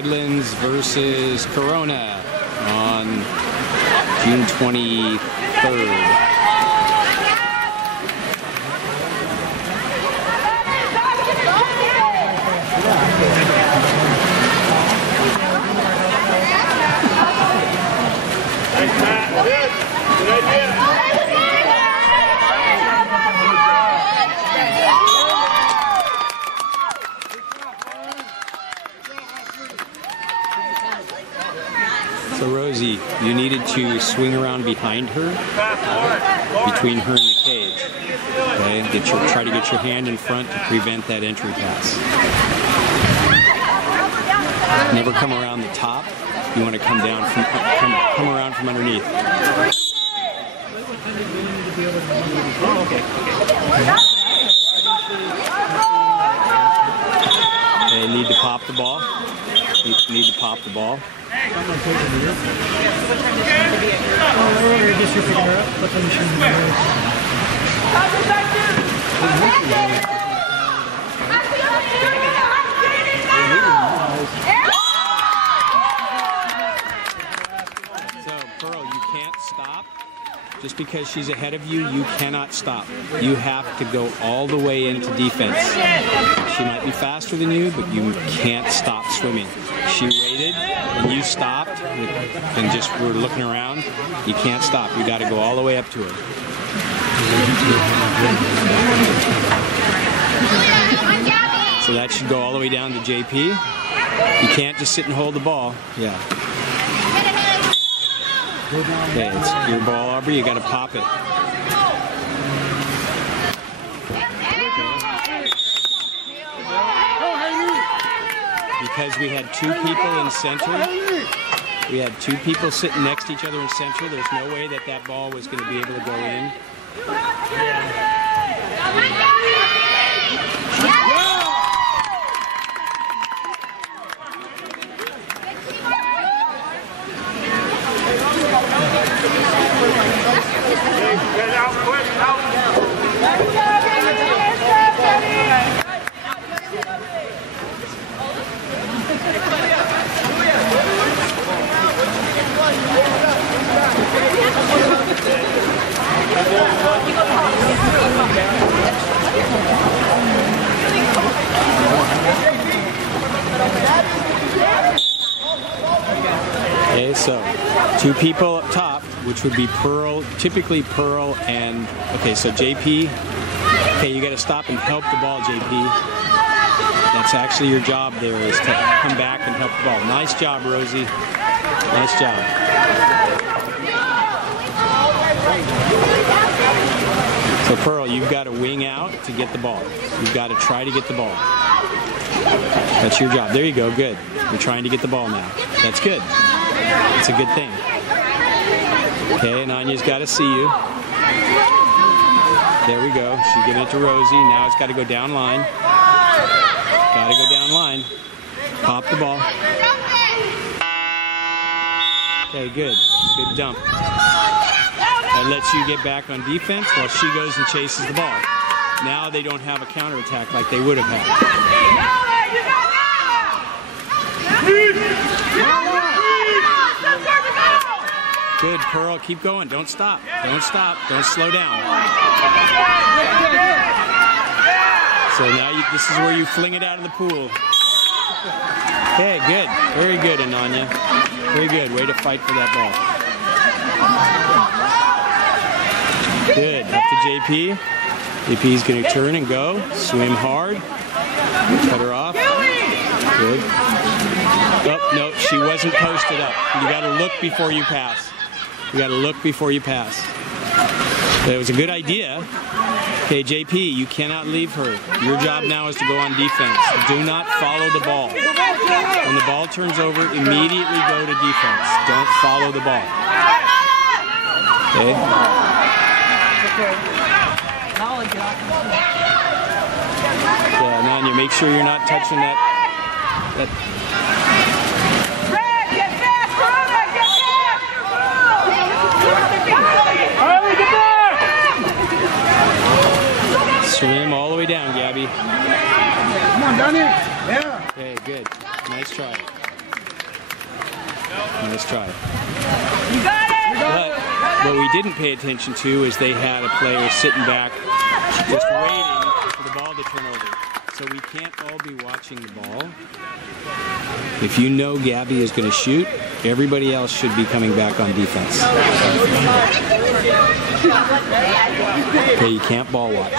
Redlands versus Corona on June 23rd. So Rosie, you needed to swing around behind her, between her and the cage. Okay, try to get your hand in front to prevent that entry pass. Never come around the top. You want to come down from come around from underneath. Okay, need to pop the ball. Need to pop the ball. So, Pearl, you can't stop. Just because she's ahead of you, you cannot stop. You have to go all the way into defense. She might be faster than you, but you can't stop swimming. She waited, and you stopped, and just were looking around. You can't stop. You got to go all the way up to her. So that should go all the way down to JP. You can't just sit and hold the ball. Yeah. Okay, it's your ball, Aubrey. You got to pop it. Because we had two people in center, we had two people sitting next to each other in center. There's no way that that ball was going to be able to go in. Okay, so two people up top, which would be Pearl, typically Pearl and, okay, so JP, okay, you got to stop and help the ball, JP. That's actually your job there, is to come back and help the ball. Nice job, Rosie. Nice job. So Pearl, you've got to wing out to get the ball. You've got to try to get the ball. That's your job. There you go, good. You're trying to get the ball now. That's good. It's a good thing. Okay, and Anya's got to see you. There we go. She's giving it to Rosie. Now it's got to go down line. Got to go down line. Pop the ball. Okay, good. Good dump. That lets you get back on defense while she goes and chases the ball. Now they don't have a counterattack like they would have had. Good, Pearl. Keep going. Don't stop. Don't stop. Don't slow down. So now this is where you fling it out of the pool. Okay, good. Very good, Ananya. Very good. Way to fight for that ball. Good. Up to JP. JP's going to turn and go. Swim hard. Cut her off. Good. Oh, no, she wasn't posted up. You got to look before you pass. You got to look before you pass. That was a good idea. Okay, JP, you cannot leave her. Your job now is to go on defense. Do not follow the ball. When the ball turns over, immediately go to defense. Don't follow the ball. Okay? Yeah, Nanya, make sure you're not touching that. Swim all the way down, Gabby. Come on, Donnie. Yeah. Okay, good. Nice try. Nice try. You got it! But what we didn't pay attention to is they had a player sitting back just waiting for the ball to turn over. So we can't all be watching the ball. If you know Gabby is going to shoot, everybody else should be coming back on defense. Okay, you can't ball watch.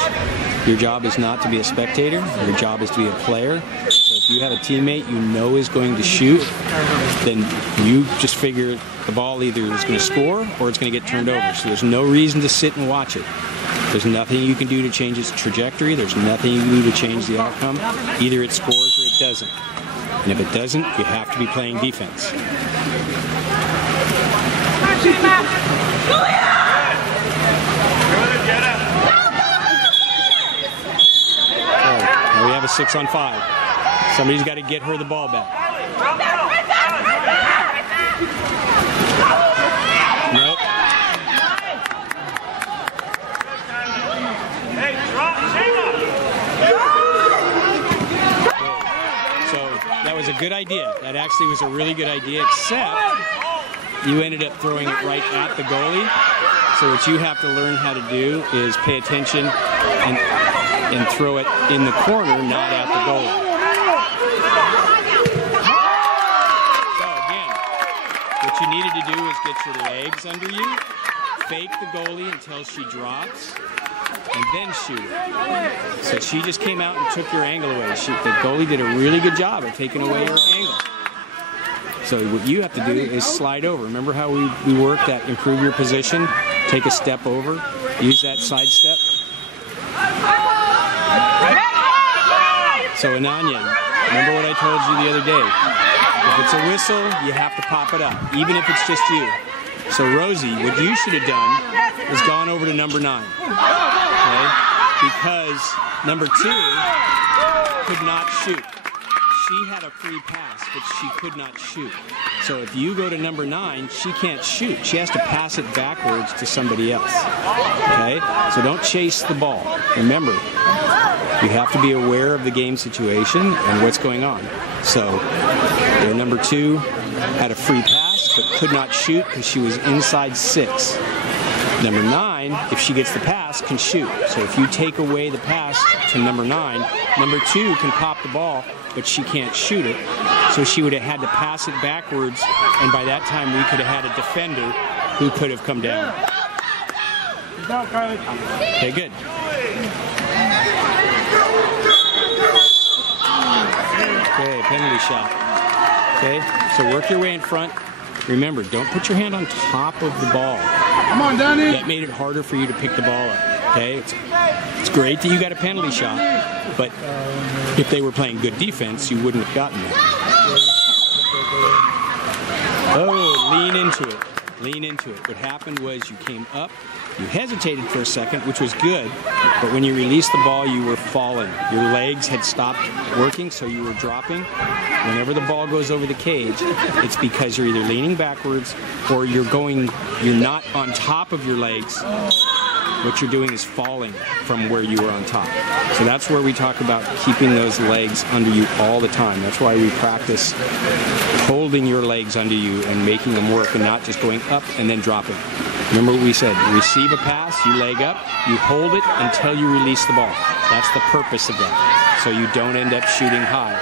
Your job is not to be a spectator. Your job is to be a player. So if you have a teammate you know is going to shoot, then you just figure the ball either is going to score or it's going to get turned over. So there's no reason to sit and watch it. There's nothing you can do to change its trajectory. There's nothing you can do to change the outcome. Either it scores or it doesn't. And if it doesn't, you have to be playing defense. Now we have a 6-on-5. Somebody's got to get her the ball back. Nope. That was a good idea. That actually was a really good idea, except you ended up throwing it right at the goalie. So what you have to learn how to do is pay attention and throw it in the corner, not at the goalie. So again, what you needed to do is get your legs under you, fake the goalie until she drops, and then shoot it. So she just came out and took your angle away. The goalie did a really good job of taking away her angle. So what you have to do is slide over. Remember how we worked that improve your position, take a step over, use that side step? So Ananya, remember what I told you the other day? If it's a whistle, you have to pop it up, even if it's just you. So Rosie, what you should have done is gone over to number 9. Okay? Because number 2 could not shoot. She had a free pass, but she could not shoot. So if you go to number 9, she can't shoot. She has to pass it backwards to somebody else. Okay? So don't chase the ball. Remember, you have to be aware of the game situation and what's going on. So number 2 had a free pass, but could not shoot because she was inside 6. Number 9, if she gets the pass, can shoot. So if you take away the pass to number 9, number 2 can pop the ball, but she can't shoot it. So she would have had to pass it backwards, and by that time we could have had a defender who could have come down. Okay, good. Okay, penalty shot. Okay, so work your way in front. Remember, don't put your hand on top of the ball. Come on, Danny. That made it harder for you to pick the ball up. Okay, it's great that you got a penalty shot, but if they were playing good defense, you wouldn't have gotten that. Oh, lean into it. Lean into it. What happened was you came up, you hesitated for a second, which was good, but when you released the ball, you were falling. Your legs had stopped working, so you were dropping. Whenever the ball goes over the cage, it's because you're either leaning backwards or you're not on top of your legs. What you're doing is falling from where you were on top. So that's where we talk about keeping those legs under you all the time. That's why we practice holding your legs under you and making them work and not just going up and then dropping. Remember what we said, you receive a pass, you leg up, you hold it until you release the ball. That's the purpose of that, so you don't end up shooting high.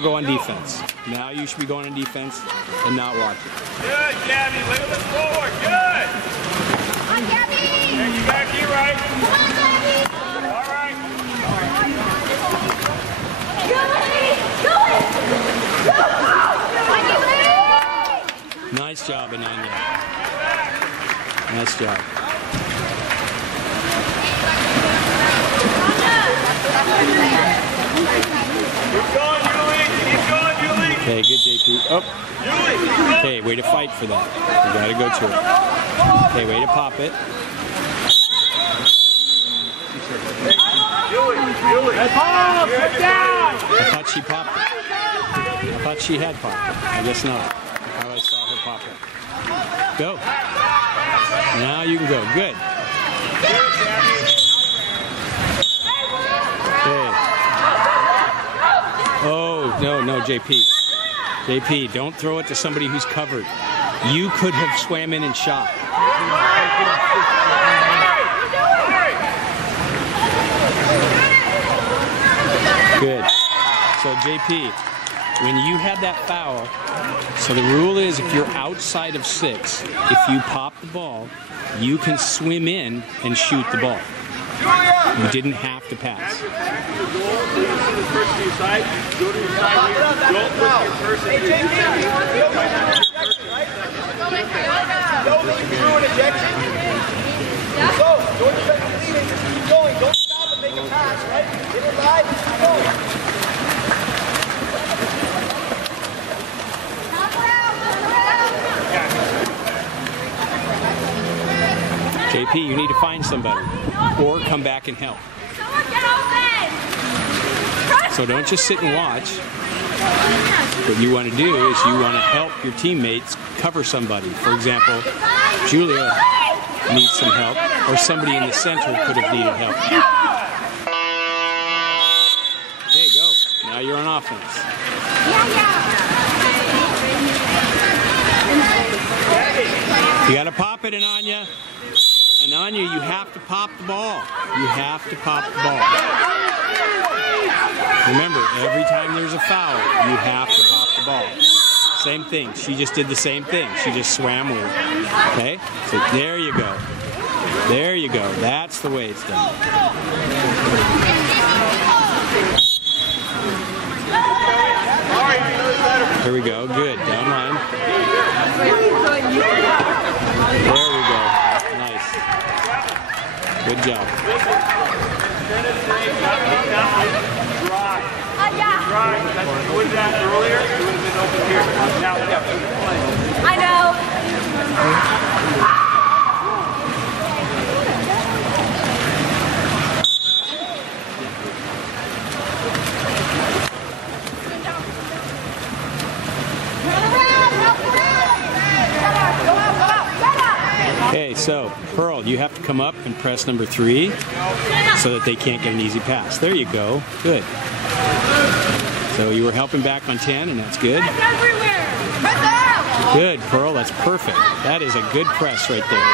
Go on defense. Now you should be going on defense and not watching. Good, Gabby. Wiggle it forward. Good. Come on, Gabby. There you got it right. Come on, Gabby. All right. job, Ananya. Nice job. Keep going, Julie. Keep going, Julie. Okay, good, JP. Oh. Okay, way to fight for that. You gotta go to it. Okay, way to pop it. Julie. That's all. Sit down. I thought she popped it. I thought she had popped it. I guess not. I always saw her pop it. Go. Now you can go. Good. Okay. Oh, no, JP. JP, don't throw it to somebody who's covered. You could have swam in and shot. Good. So JP, when you had that foul, so the rule is if you're outside of 6, if you pop the ball, you can swim in and shoot the ball. You didn't have to pass. Go to the person to your side. Go to your side here. Don't look at your person. Don't stop and make a pass, right? Get it live, keep going. JP, you need to find somebody or come back and help. So don't just sit and watch. What you want to do is you want to help your teammates cover somebody. For example, Julia needs some help, or somebody in the center could have needed help. Okay, go. Now you're on offense. You got to pop it, Ananya. Ananya, you have to pop the ball. You have to pop the ball. Remember, every time there's a foul, you have to pop the ball. Same thing. She just did the same thing. She just swam with it. Okay? So there you go. There you go. That's the way it's done. Here we go. Good. Down line. There we go. Nice. Good job. Dry. That's what was that earlier. It would have been over here. Now, I know. Okay, so Pearl, you have to come up and press number 3 so that they can't get an easy pass. There you go. Good. So you were helping back on 10, and that's good. Good, Pearl. That's perfect. That is a good press right there.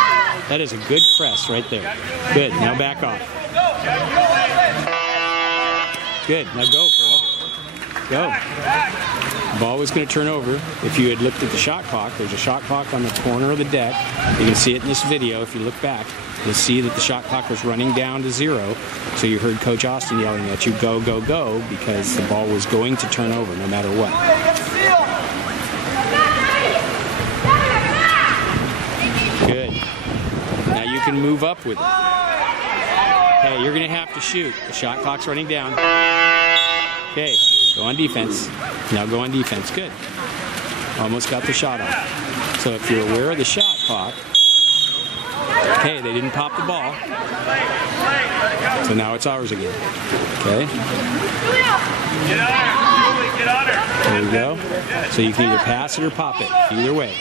That is a good press right there. Good. Now back off. Good. Now go, Pearl. Go. The ball was going to turn over. If you had looked at the shot clock, there's a shot clock on the corner of the deck. You can see it in this video. If you look back, you'll see that the shot clock was running down to 0. So you heard Coach Austin yelling at you, go, go, go, because the ball was going to turn over no matter what. Good. Now you can move up with it. Okay, you're going to have to shoot. The shot clock's running down. Okay, go on defense. Now go on defense. Good. Almost got the shot off. So if you're aware of the shot clock, okay, they didn't pop the ball. So now it's ours again. Okay? get on her. There we go. So you can either pass it or pop it. Either way.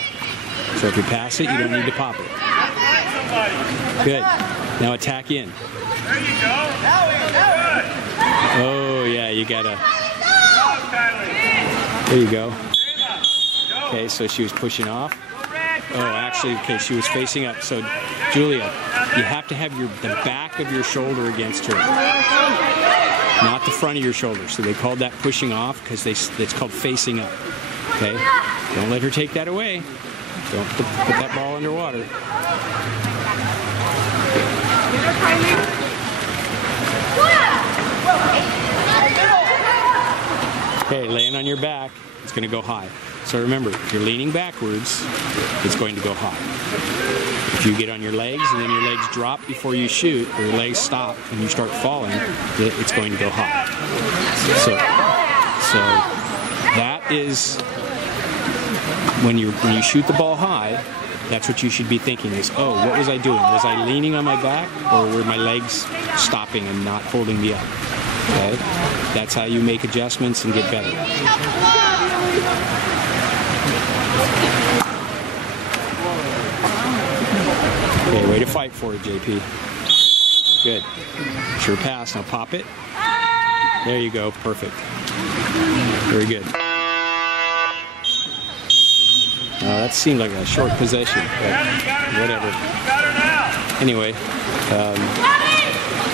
So if you pass it, you don't need to pop it. Good. Now attack in. There you go. Oh, yeah, you gotta. There you go. Okay, so she was pushing off. Oh, actually, okay, she was facing up. So, Julia, you have to have the back of your shoulder against her, not the front of your shoulder. So they called that pushing off because it's called facing up. Okay? Don't let her take that away. Don't put that ball underwater. Okay, laying on your back, it's going to go high. So remember, if you're leaning backwards, it's going to go high. If you get on your legs and then your legs drop before you shoot, or your legs stop and you start falling, it's going to go high. So that is when you shoot the ball high. That's what you should be thinking is, oh, what was I doing? Was I leaning on my back, or were my legs stopping and not holding me up? Okay, that's how you make adjustments and get better. Okay, way to fight for it, JP. Good. Sure pass. Now pop it. There you go. Perfect. Very good. That seemed like a short possession, but whatever. Anyway,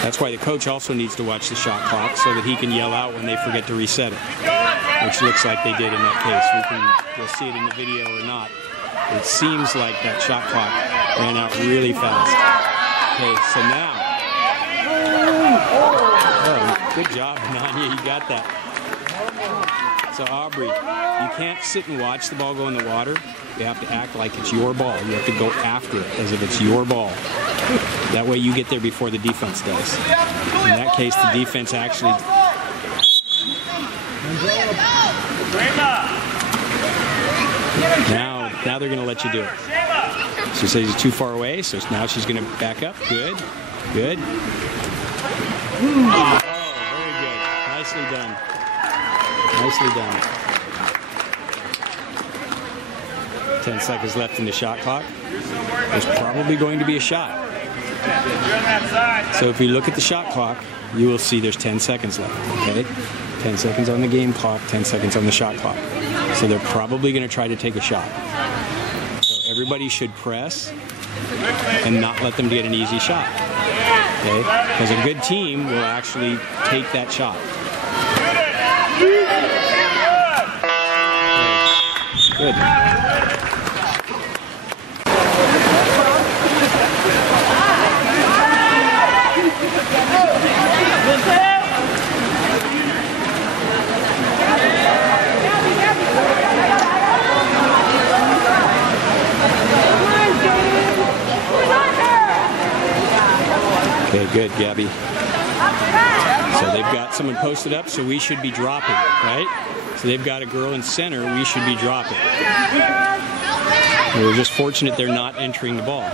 that's why the coach also needs to watch the shot clock so that he can yell out when they forget to reset it, which looks like they did in that case. We'll see it in the video or not. It seems like that shot clock ran out really fast. Okay, so now. Oh, good job, Nanya. You got that. So Aubrey, you can't sit and watch the ball go in the water. You have to act like it's your ball. You have to go after it as if it's your ball. That way you get there before the defense does. In that case, the defense actually... Now they're going to let you do it. She says he's too far away, so now she's going to back up. Good. Good. Oh, very good. Nicely done. Nicely done. 10 seconds left in the shot clock. There's probably going to be a shot. So if you look at the shot clock, you will see there's 10 seconds left, okay? 10 seconds on the game clock, 10 seconds on the shot clock. So they're probably going to try to take a shot. So everybody should press and not let them get an easy shot, okay? Because a good team will actually take that shot. Good. Okay, good, Gabby. So they've got someone posted up, so we should be dropping, right? So they've got a girl in center, we should be dropping. We're just fortunate they're not entering the ball.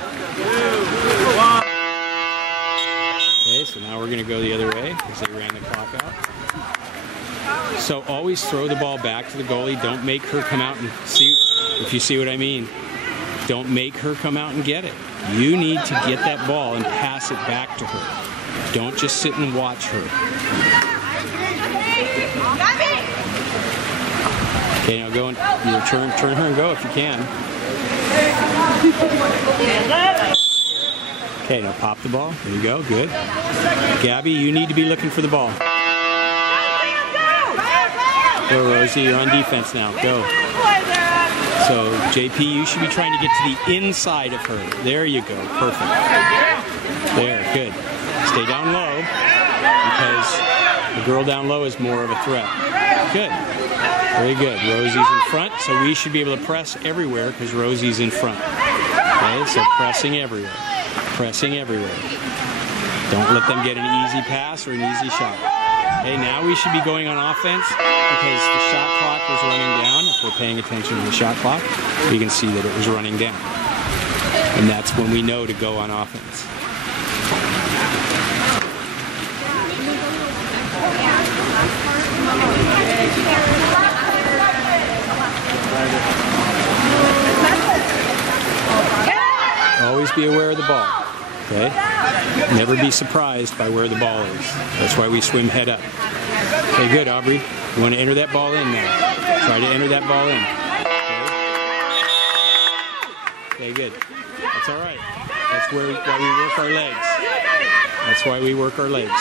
Okay, so now we're going to go the other way because they ran the clock out. So always throw the ball back to the goalie. Don't make her come out and see, if you see what I mean. Don't make her come out and get it. You need to get that ball and pass it back to her. Don't just sit and watch her. Okay, now go and turn her and go if you can. Okay, now pop the ball. There you go, good. Gabby, you need to be looking for the ball. Go, Rosie, you're on defense now. Go. So, JP, you should be trying to get to the inside of her. There you go. Perfect. There, good. Stay down low because the girl down low is more of a threat. Good. Very good. Rosie's in front, so we should be able to press everywhere because Rosie's in front. Okay, so pressing everywhere. Pressing everywhere. Don't let them get an easy pass or an easy shot. Okay, now we should be going on offense because the shot clock was running down. If we're paying attention to the shot clock, we can see that it was running down. And that's when we know to go on offense. Always be aware of the ball, okay? Never be surprised by where the ball is. That's why we swim head up. Okay, good, Aubrey. You want to enter that ball in now. Try to enter that ball in. Okay, good. That's all right. That's why we work our legs. That's why we work our legs.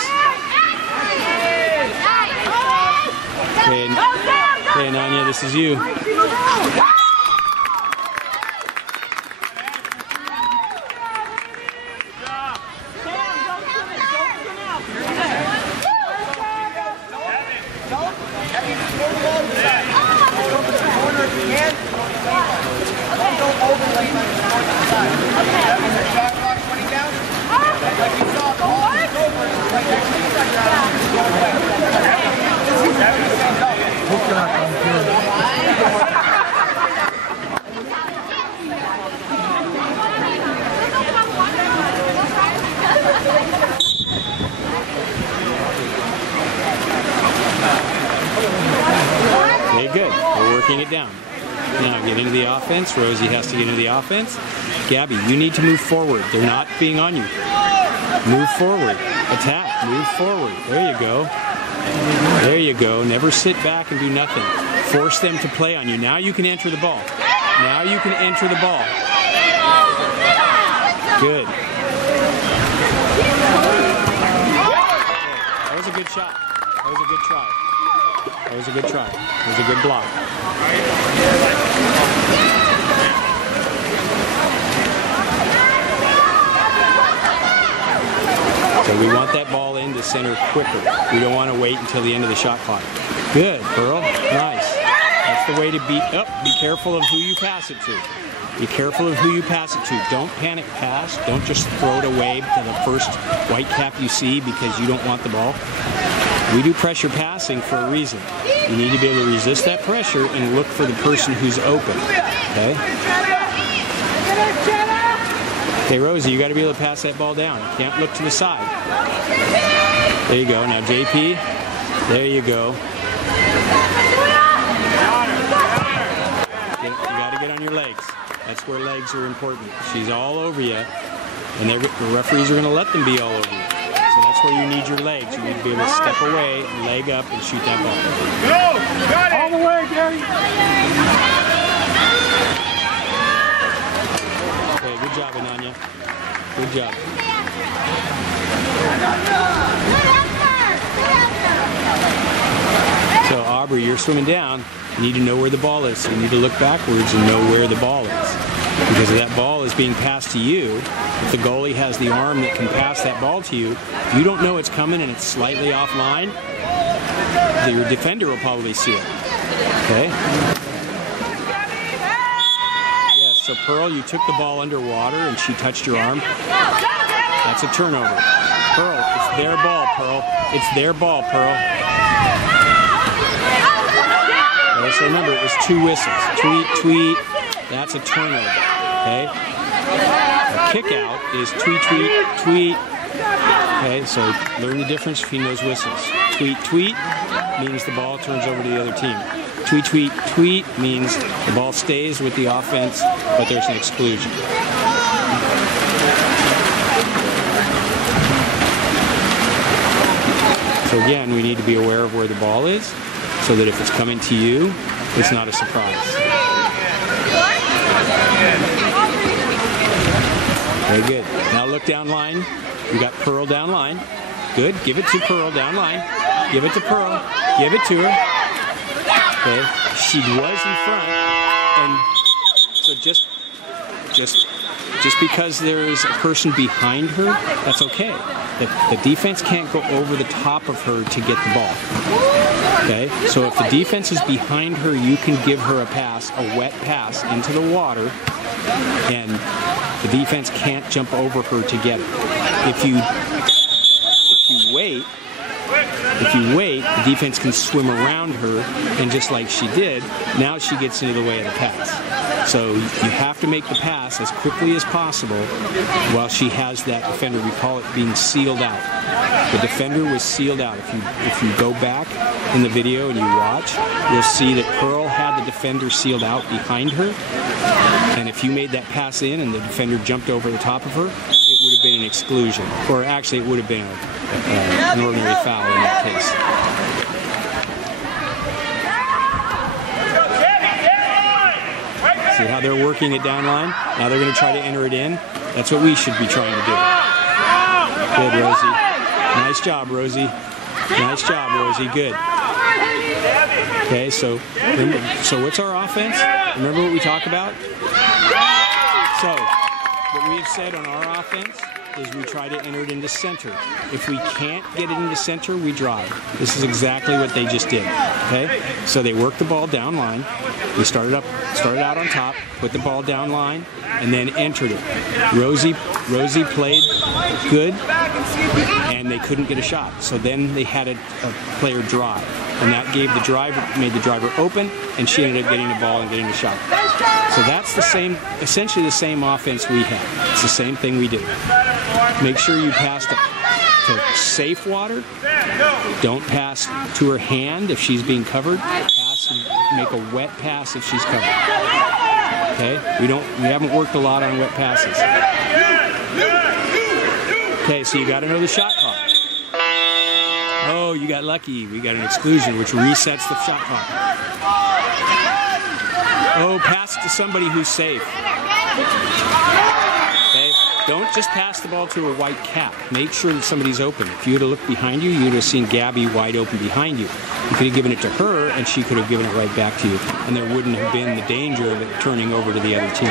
Okay, Nanya, this is you. Go, Okay, good. We're working it down. Now get into the offense. Rosie has to get into the offense. Gabby, you need to move forward. They're not being on you. Move forward. Attack. Move forward. There you go. There you go. Never sit back and do nothing. Force them to play on you. Now you can enter the ball. Now you can enter the ball. Good. That was a good shot. That was a good try. That was a good try. That was a good block. So we want that ball into center quicker. We don't want to wait until the end of the shot clock. Good, Pearl. Nice. That's the way to beat up. Be careful of who you pass it to. Be careful of who you pass it to. Don't panic pass. Don't just throw it away to the first white cap you see because you don't want the ball. We do pressure passing for a reason. You need to be able to resist that pressure and look for the person who's open. Okay? Okay, Rosie, you got to be able to pass that ball down. You can't look to the side. There you go. Now, JP, there you go. You got to get on your legs. That's where legs are important. She's all over you, and the referees are going to let them be all over you. So that's where you need your legs. You need to be able to step away, leg up, and shoot that ball. Go! Got it! All the way, Gary! Okay, good job, Ananya. Good job. So, Aubrey, you're swimming down. You need to know where the ball is. So you need to look backwards and know where the ball is. Because if that ball is being passed to you, if the goalie has the arm that can pass that ball to you, you don't know it's coming and it's slightly offline, your defender will probably see it. Okay? Yes, so Pearl, you took the ball underwater and she touched your arm. That's a turnover. Pearl, it's their ball, Pearl. It's their ball, Pearl. Okay, so remember, it was 2 whistles. Tweet, tweet. That's a turnover. Okay? A kick out is tweet, tweet, tweet. Okay, so learn the difference between those whistles. Tweet, tweet means the ball turns over to the other team. Tweet, tweet, tweet means the ball stays with the offense, but there's an exclusion. So again, we need to be aware of where the ball is, so that if it's coming to you, it's not a surprise. Very good. Now look down line. We got Pearl down line. Good. Give it to Pearl down line. Give it to Pearl. Give it to her. Okay. She was in front, and so just because there is a person behind her, that's okay. The defense can't go over the top of her to get the ball. Okay? So if the defense is behind her, you can give her a pass, a wet pass into the water, and the defense can't jump over her to get it. If you wait, the defense can swim around her, and just like she did, now she gets into the way of the pass. So you have to make the pass as quickly as possible while she has that defender. We call it being sealed out. The defender was sealed out. If you go back in the video and you watch, you'll see that Pearl had the defender sealed out behind her. And if you made that pass in and the defender jumped over the top of her, it would have been an exclusion. Or actually, it would have been an ordinary foul in that case. See how they're working it down line? Now they're going to try to enter it in. That's what we should be trying to do. Good, Rosie. Nice job, Rosie. Nice job, Rosie. Good. Okay, so what's our offense? Remember what we talked about? So, what we have said on our offense is we try to enter it into center. If we can't get it into center, we drive. This is exactly what they just did. Okay? So they worked the ball down line. We started out on top, put the ball down line, and then entered it. Rosie played good and they couldn't get a shot. So then they had a player drive, and that made the driver open, and she ended up getting the ball and getting the shot. So that's the same, essentially the same offense we have. It's the same thing we do. Make sure you pass to safe water. Don't pass to her hand if she's being covered. Make a wet pass if she's covered. Okay? We haven't worked a lot on wet passes. Okay, so you got to know the shot clock. Oh, you got lucky. We got an exclusion, which resets the shot clock. Oh, pass it to somebody who's safe. Okay? Don't just pass the ball to a white cap. Make sure that somebody's open. If you would have looked behind you, you would have seen Gabby wide open behind you. You could have given it to her, and she could have given it right back to you, and there wouldn't have been the danger of it turning over to the other team.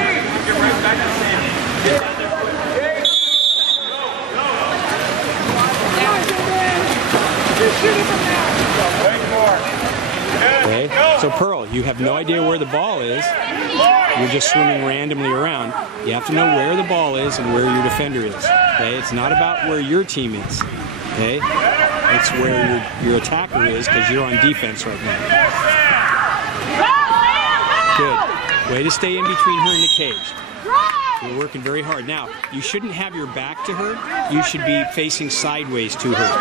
Okay, so Pearl, you have no idea where the ball is. You're just swimming randomly around. You have to know where the ball is and where your defender is. Okay, it's not about where your team is. Okay, it's where your attacker is, because you're on defense right now. Good. Way to stay in between her and the cage. You're working very hard. Now, you shouldn't have your back to her. You should be facing sideways to her.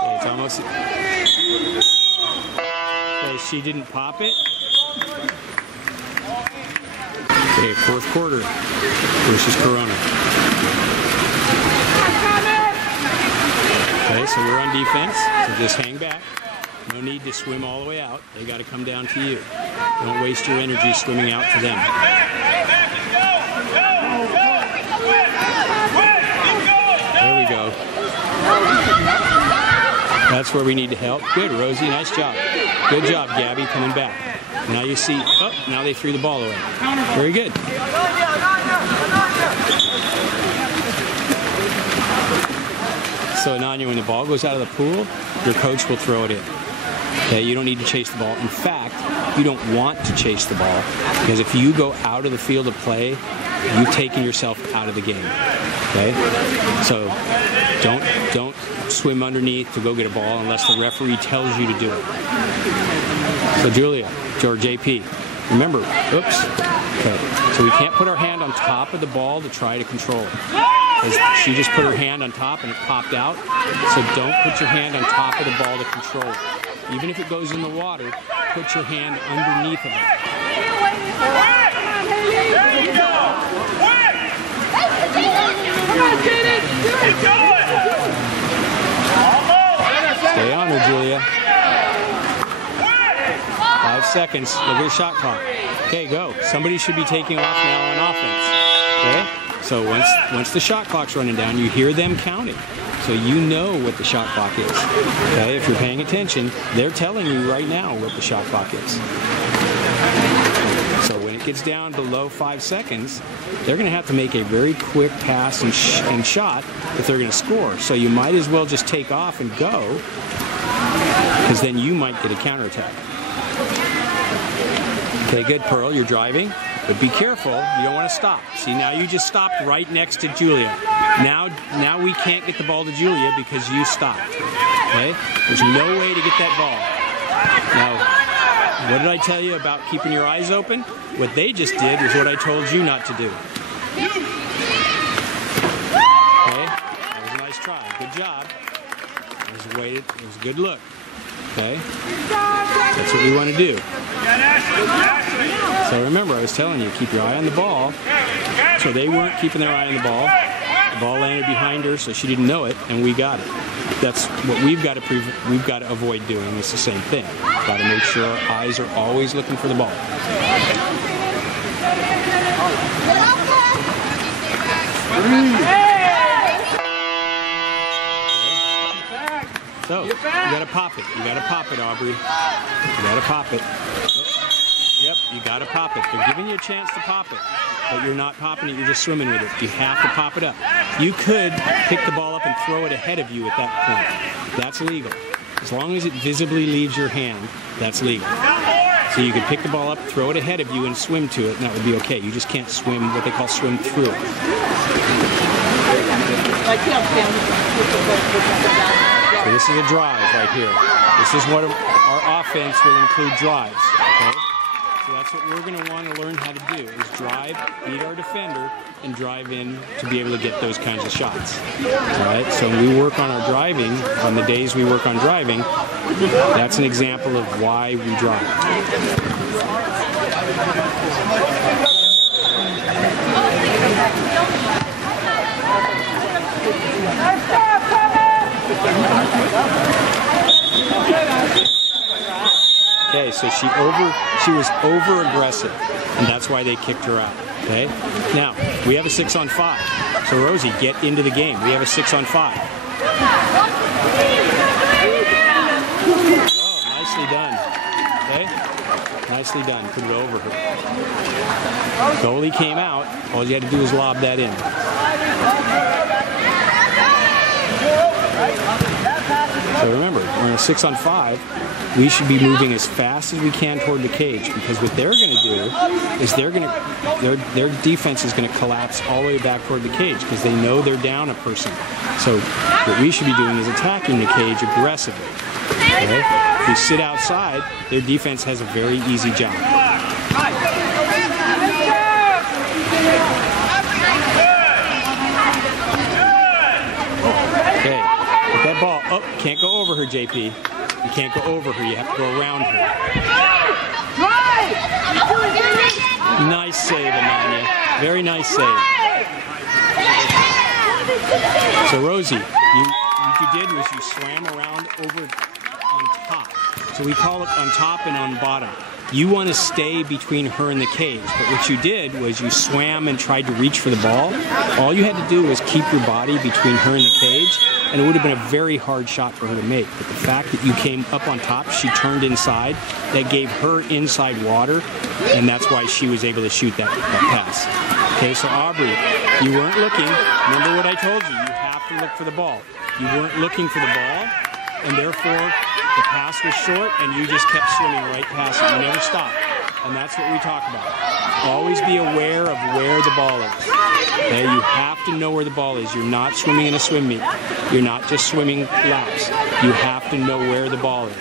Okay, it's almost... Okay, she didn't pop it. Okay, fourth quarter versus Corona. Okay, so we're on defense, so just hang back. No need to swim all the way out. They got to come down to you. Don't waste your energy swimming out to them. There we go. That's where we need to help. Good, Rosie. Nice job. Good job, Gabby, coming back. Now you see, oh, now they threw the ball away. Very good. So, Ananya, when the ball goes out of the pool, your coach will throw it in. Okay, you don't need to chase the ball. In fact, you don't want to chase the ball, because if you go out of the field of play, you've taken yourself out of the game. Okay? So, don't swim underneath to go get a ball unless the referee tells you to do it. So, Julia, or JP, remember, oops. Okay, so we can't put our hand on top of the ball to try to control it. She just put her hand on top and it popped out. So don't put your hand on top of the ball to control it. Even if it goes in the water, put your hand underneath of it. Stay on her, Julia. 5 seconds. Look at the shot clock. Okay, go. Somebody should be taking off now on offense. Okay? So once the shot clock's running down, you hear them counting. So you know what the shot clock is. Okay? If you're paying attention, they're telling you right now what the shot clock is. So when it gets down below 5 seconds, they're going to have to make a very quick pass and shot if they're going to score. So you might as well just take off and go, because then you might get a counterattack. Okay, good, Pearl. You're driving, but be careful. You don't want to stop. See, now you just stopped right next to Julia. Now we can't get the ball to Julia because you stopped. Okay? There's no way to get that ball. Now, what did I tell you about keeping your eyes open? What they just did is what I told you not to do. Okay? That was a nice try. Good job. It was a good look. Okay? That's what we want to do. So remember, I was telling you, keep your eye on the ball. So they weren't keeping their eye on the ball. The ball landed behind her, so she didn't know it, and we got it. That's what we've got to avoid doing. It's the same thing. Got to make sure our eyes are always looking for the ball. So, you gotta pop it. You gotta pop it, Aubrey. You gotta pop it. Yep, you gotta pop it. They're giving you a chance to pop it, but you're not popping it, you're just swimming with it. You have to pop it up. You could pick the ball up and throw it ahead of you at that point. That's legal. As long as it visibly leaves your hand, that's legal. So you can pick the ball up, throw it ahead of you, and swim to it, and that would be okay. You just can't swim what they call swim through it. So this is a drive right here. This is what our offense will include drives. Okay? So that's what we're going to want to learn how to do, is drive, beat our defender, and drive in to be able to get those kinds of shots. All right? So when we work on our driving, on the days we work on driving, that's an example of why we drive. Okay, so she was over aggressive, and that's why they kicked her out. Okay, now we have a 6-on-5. So Rosie, get into the game. We have a 6-on-5. Oh, nicely done. Okay, nicely done. Put it over her. Goalie came out. All you had to do was lob that in. So remember, we're in a 6-on-5. We should be moving as fast as we can toward the cage, because what they're going to do is their defense is going to collapse all the way back toward the cage because they know they're down a person. So what we should be doing is attacking the cage aggressively. Okay? If we sit outside, their defense has a very easy job. Okay, put that ball. Oh, can't go over her, JP. You can't go over her, you have to go around her. Nice save, Amanya. Very nice save. So Rosie, what you did was you swam around over on top. So we call it on top and on bottom. You want to stay between her and the cage, but what you did was you swam and tried to reach for the ball. All you had to do was keep your body between her and the cage, and it would have been a very hard shot for her to make. But the fact that you came up on top, she turned inside, that gave her inside water, and that's why she was able to shoot that pass. Okay, so Aubrey, you weren't looking. Remember what I told you, you have to look for the ball. You weren't looking for the ball, and therefore the pass was short, and you just kept swimming right past it. You never stopped, and that's what we talk about. Always be aware of where the ball is. Okay, you have to know where the ball is. You're not swimming in a swim meet. You're not just swimming laps. You have to know where the ball is.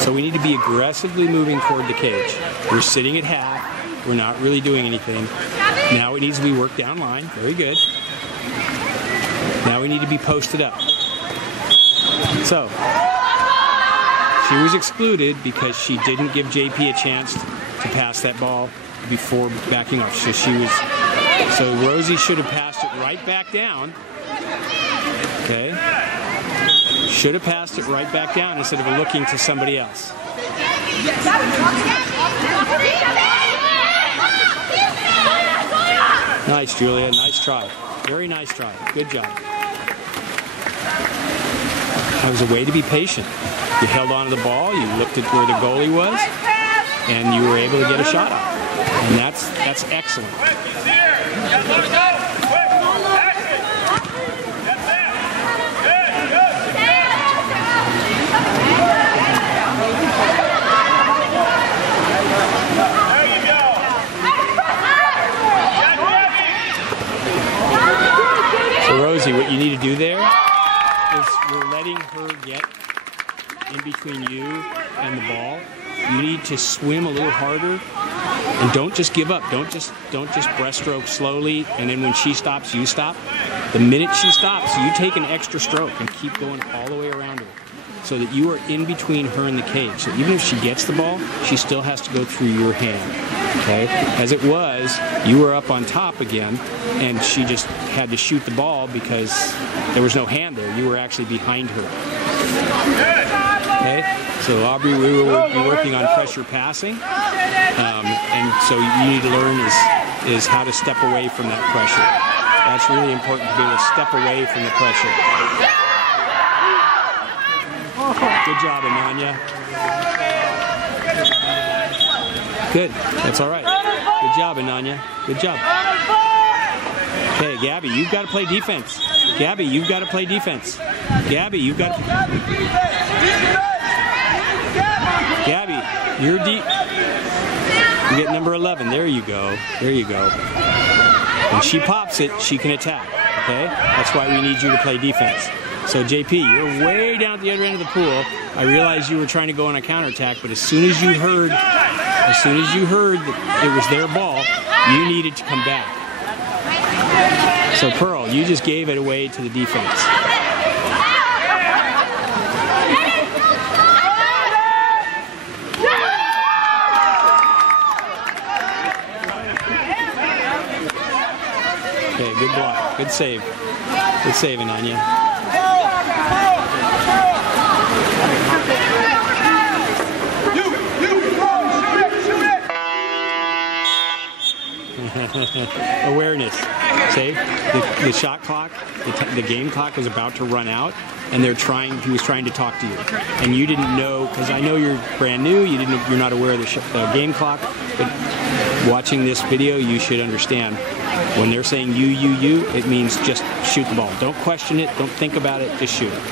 So we need to be aggressively moving toward the cage. We're sitting at half. We're not really doing anything. Now it needs to be worked down line. Very good. Now we need to be posted up. So she was excluded because she didn't give JP a chance to pass that ball before backing off. So Rosie should have passed it right back down. Okay. Should have passed it right back down instead of looking to somebody else. Nice, Julia. Nice try. Very nice try. Good job. That was a way to be patient. You held on to the ball, you looked at where the goalie was, and you were able to get a shot off. And that's excellent. So Rosie, what you need to do there is you're letting her get in between you and the ball. You need to swim a little harder, and don't just give up. Don't just breaststroke slowly, and then when she stops, you stop. The minute she stops, you take an extra stroke and keep going all the way around her, so that you are in between her and the cage. So even if she gets the ball, she still has to go through your hand. Okay? As it was, you were up on top again, and she just had to shoot the ball because there was no hand there. You were actually behind her. Okay? So Aubrey, we will be working on pressure passing, and so you need to learn is how to step away from that pressure. That's really important to be able to step away from the pressure. Good job, Ananya. Good. That's all right. Good job, Ananya. Good job. Okay, Gabby, you've got to play defense. Gabby, you've got to play defense. Gabby, you've got to... Gabby, you're deep. You get number 11. There you go. There you go. When she pops it, she can attack. Okay? That's why we need you to play defense. So JP, you're way down at the other end of the pool. I realized you were trying to go on a counterattack, but as soon as you heard that it was their ball, you needed to come back. So Pearl, you just gave it away to the defense. Okay, good block. Good save. Good save, Ananya. Awareness. Save. The shot clock, the game clock was about to run out, and he was trying to talk to you, and you didn't know, because I know you're brand new. You're not aware of the game clock, but watching this video, you should understand. When they're saying you, it means just shoot the ball. Don't question it. Don't think about it. Just shoot it.